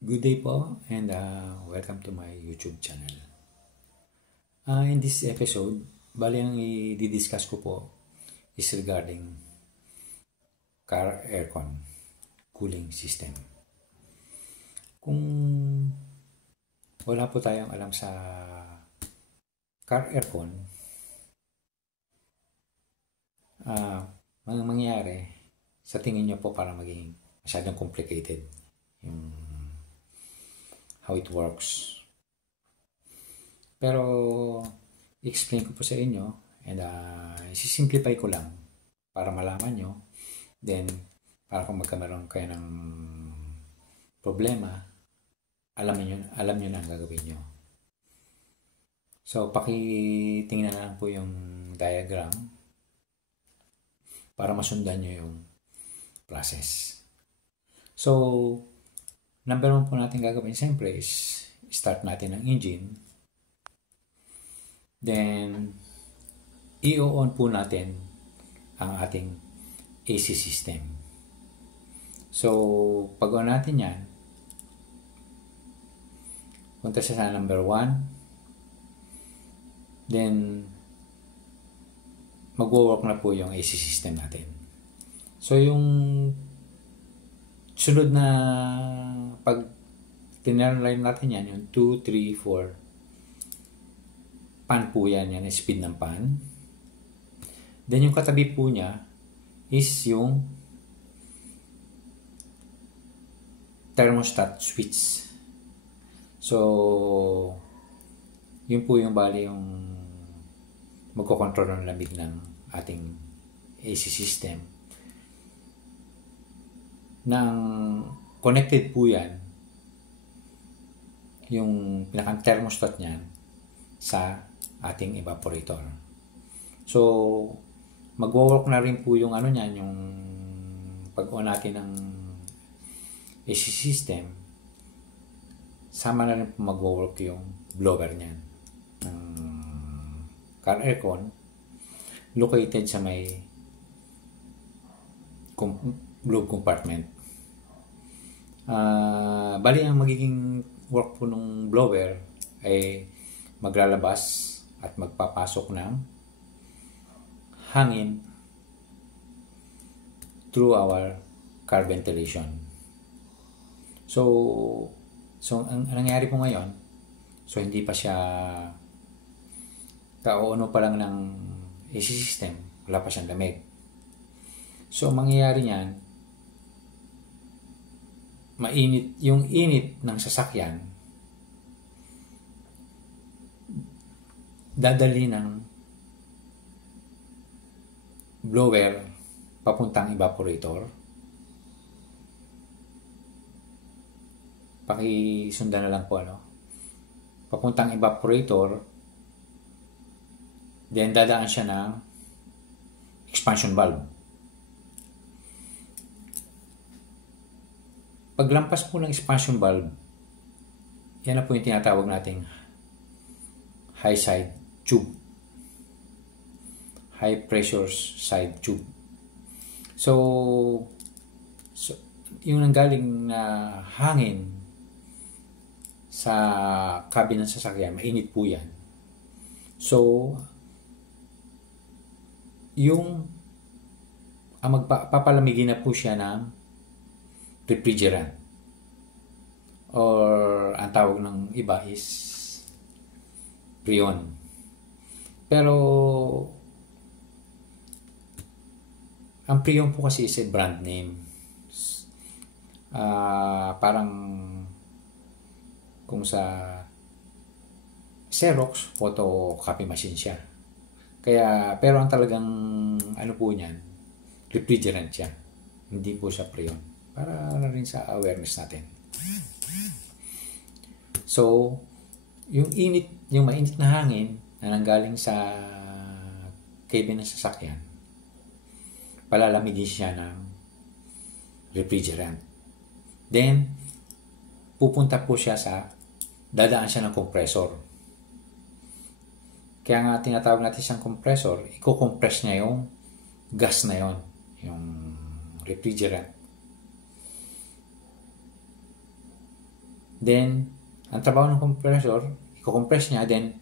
Good day po and welcome to my YouTube channel. In this episode, bali ang i-discuss ko po is regarding car aircon cooling system. Kung wala po tayong alam sa car aircon, mangyayari sa tingin nyo po para maging masyadong complicated yung how it works. Pero i-explain ko po sa inyo and isi-simplify ko lang para malaman nyo. Then, para kung magkamaroon kayo ng problema, alam nyo na ang gagawin nyo. So, pakitingnan na lang po yung diagram para masundan nyo yung process. So, number 1 po natin gagawin siyempre is start natin ang engine. Then, i-on po natin ang ating AC system. So, pag on natin yan, punta siya sa number 1. Then, mag-work na po yung AC system natin. So, yung sunod na pag tinarline natin yan, yung 2, 3, 4 pan po yan, yan speed ng pan. Then yung katabi po niya is yung thermostat switch. So yun po yung bali yung magkocontrol ng lamig ng ating AC system. Nang connected po yan yung pinaka-thermostat niyan sa ating evaporator. So, magwo-work na rin po yung ano niyan, yung pag-on natin ng AC system, sama na rin po magwo-work yung blower niyan ng car aircon located sa may globe compartment. Bali ang magiging work po ng blower ay maglalabas at magpapasok ng hangin through our car ventilation. So ang nangyari po ngayon, so hindi pa siya kauuno pa lang ng AC system, wala pa siyang lamig. So ang mangyayari niyan, mainit yung init ng sasakyan, dadali ng blower papuntang evaporator. Pakisundan na lang po papuntang evaporator, then dadaan siya ng expansion valve. Paglampas po ng expansion valve, yan na po yung tinatawag nating high side tube. High pressure side tube. So yung nanggaling na hangin sa cabin ng sasakyan, mainit po yan. So, yung papalamigin na po siya ng refrigerant, or ang tawag ng iba is Freon. Pero ang Freon po kasi is a brand name. Parang kung sa Xerox photocopy machine siya. Kaya pero ang talagang ano po niyan, refrigerant siya. Hindi po siya Freon. Para na rin sa awareness natin. So, yung mainit na hangin na nanggaling sa cabin ng sasakyan, palalamigin siya ng refrigerant. Then, pupunta po siya dadaan siya ng compressor. Kaya nga tinatawag natin siyang compressor, i-compress niya yung gas na yon, yung refrigerant. Then, ang trabaho ng compressor, i-compress niya, then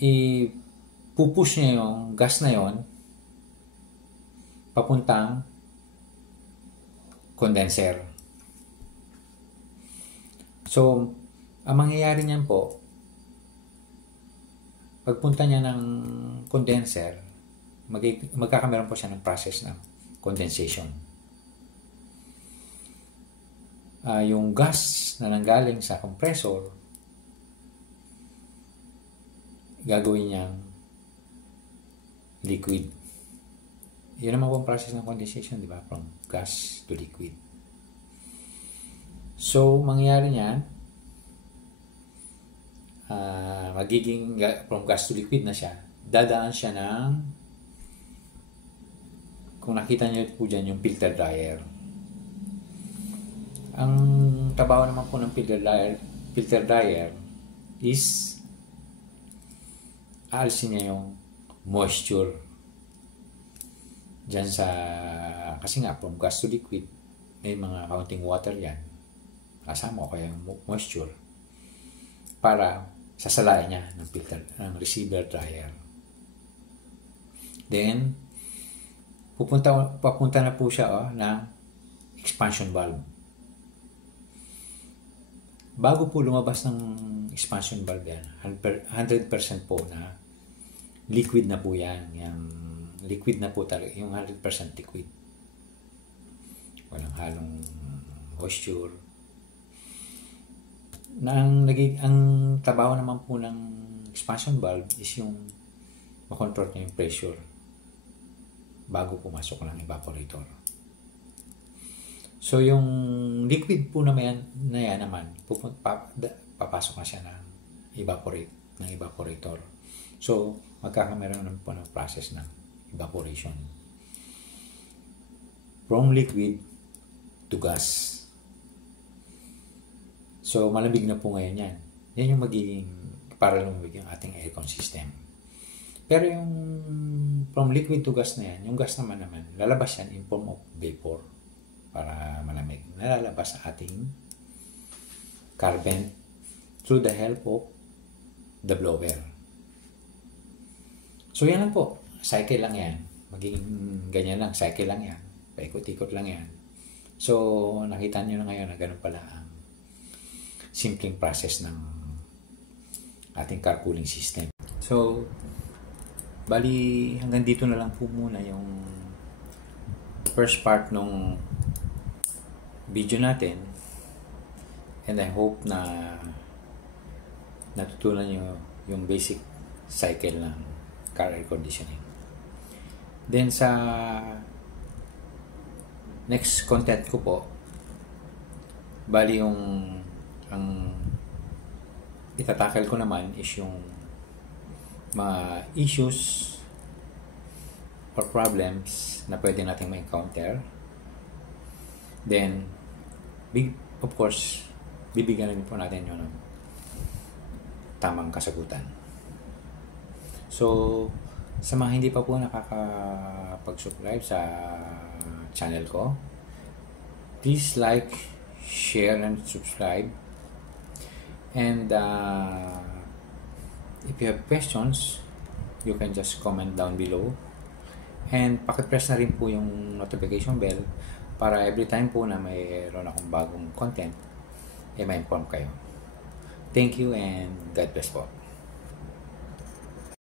ipupush niya yung gas na yon papuntang condenser. So, ang mangyayari niyan po, pagpunta niya ng condenser, magkakameron po siya ng process ng condensation. Yung gas na nanggaling sa compressor, gagawin niyang liquid. Yun naman po ang process ng condensation, di ba? From gas to liquid. So, mangyayari niyan, magiging from gas to liquid na siya. Dadaan siya ng, kung nakita niyo po dyan, yung filter dryer. Ang trabaho naman po ng filter dryer is aalisin niya yung moisture dyan sa, kasi nga from gas to liquid, may mga counting water yan, kasama ko kaya yung moisture, para sasalain niya ng filter, ng receiver dryer. Then papunta na po siya ng expansion valve. Bago po lumabas ng expansion valve yan, 100% po na liquid na po yan. Yung liquid na po talaga, yung 100% liquid. Walang halong moisture. Ang trabaho naman po ng expansion valve is yung makontrol niya yung pressure bago pumasok ng evaporator. So, yung liquid po na yan naman, papasok na siya ng evaporator. So, magkakameron naman po ng process ng evaporation. From liquid to gas. So, malamig na po ngayon yan. Yan yung magiging, para lumamig yung ating aircon system. Pero yung from liquid to gas na yan, yung gas naman, lalabas yan in form of vapor para malamig. Nalalabas sa ating carbon through the help of the blower. So, yan lang po. Cycle lang yan. Magiging ganyan lang. Cycle lang yan. Paikot-ikot lang yan. So, nakita nyo na ngayon na ganun pala ang simpleng process ng ating carpooling system. So, bali hanggang dito na lang po muna yung first part nung video natin, and I hope na natutunan nyo yung basic cycle ng car air conditioning. Then sa next content ko po, bali yung ang itatakal ko naman is yung mga issues or problems na pwede nating ma-encounter. Then, of course, bibigyan rin po natin yun ng tamang kasagutan. So, sa mga hindi pa po nakakapag-subscribe sa channel ko, please like, share, and subscribe. And if you have questions, you can just comment down below. And pakipress na rin po yung notification bell para every time po na mayroon akong bagong content, ma-inform kayo. Thank you and God bless po.